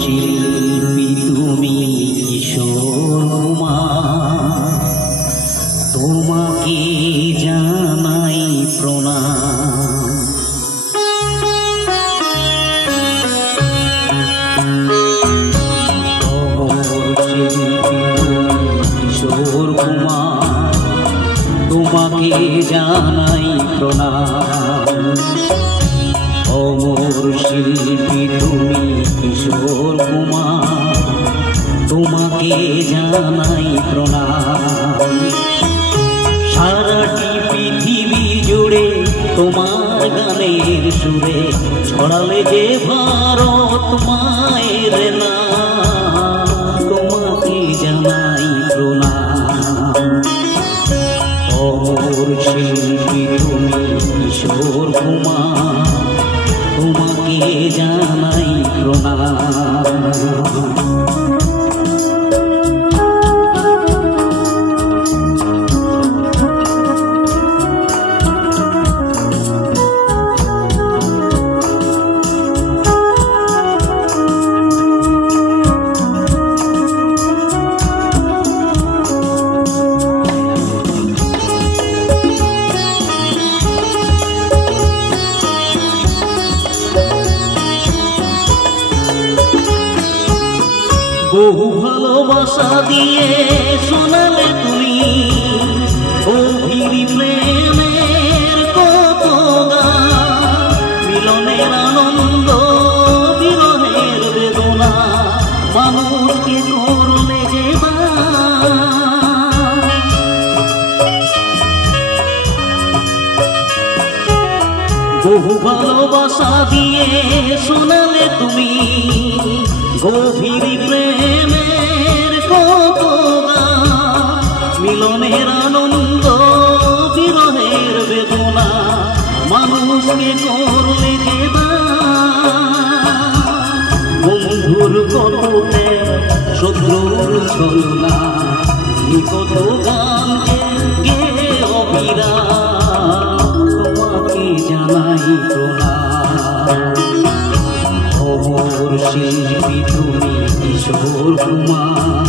শিল্পী তুমি কিশোর কুমার, তোমাকে জানাই প্রণাম। কিশোর কুমার, তোমাকে জানাই প্রণাম। অমর শিল্পী তুমি কিশোর কুমার, তোমাকে জানাই প্রণাম। সারাটি পৃথিবী জুড়ে তোমার গানের সুরে ছড়ালে যে ভারত মায়ের নাম, তোমাকে জানাই প্রণাম। অমর শিল্পী তুমি কিশোর কুমার, তোমাকে জানাই প্রণাম। বহু ভালোবাসা দিয়ে শোনালে তুমি গভীর প্রেমের কত গান, মিলনের আনন্দ বিরহের বেদনা মানুষকে করলে যে বহু ভালোবাসা দিয়ে শোনালে তুমি গভীর প্রেমের কত গান, মিলনের আনন্দ বিরহের বেদনা মানুষকে করলে যে বন্ধুর কততে শত্রুর ছলনা, কত গান গে অবিরাম, তোমাকে জানাই প্রণাম। অমর শিল্পী তুমি কিশোর কুমার,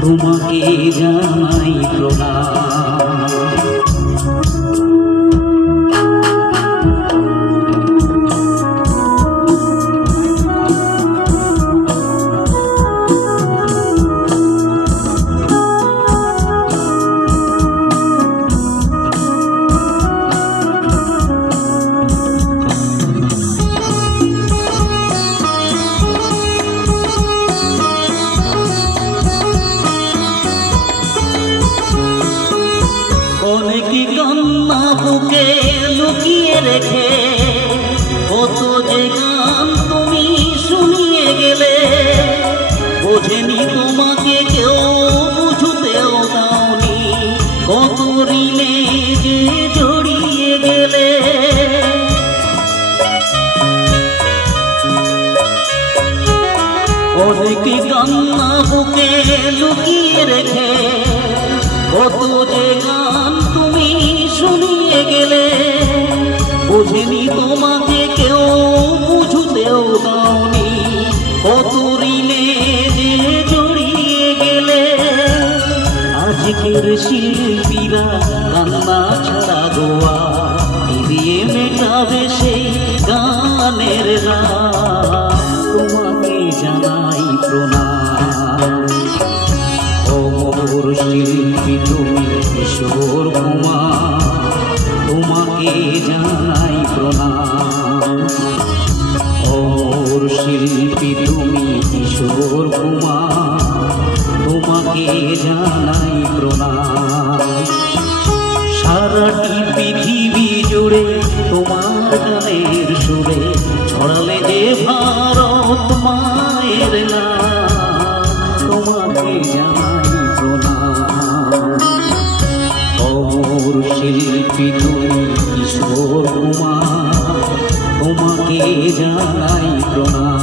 তোমাকে জানাই প্রণাম। অনেকে কান্না বুকে লুকিয়ে রেখে কত যে গান তুমি শুনিয়ে গেলে, বোঝেনি তোমাকে কেউ বুঝতেও দাওনি, কত ঋণে যে জড়িয়ে গেলে। অনেকে কান্না বুকে লুকিয়ে রেখে কত যে গান তুমি শুনিয়ে গেলে, বোঝেনি তোমাকে কেউ বুঝতেও দাওনি, কত ঋণে যে জড়িয়ে গেলে। আজকের শিল্পীরা কান্না ছাড়া দোয়া দিয়ে মেটাবে সেই গানের রাত, তোমাকে জানাই প্রণাম। অমর শিল্পী তুমি কিশোর কুমার, তোমাকে জানাই প্রণাম। অমর শিল্পী তুমি কিশোর কুমার, তোমাকে জানাই প্রণাম। সারাটি পৃথিবী জুড়ে তোমার গানের সুরে ছড়ালে যে ভারত মায়ের নাম, তোমাকে জানাই প্রণাম। অমর শিল্পী তুমি কিশোর কুমার, তোমাকে জানাই প্রণাম।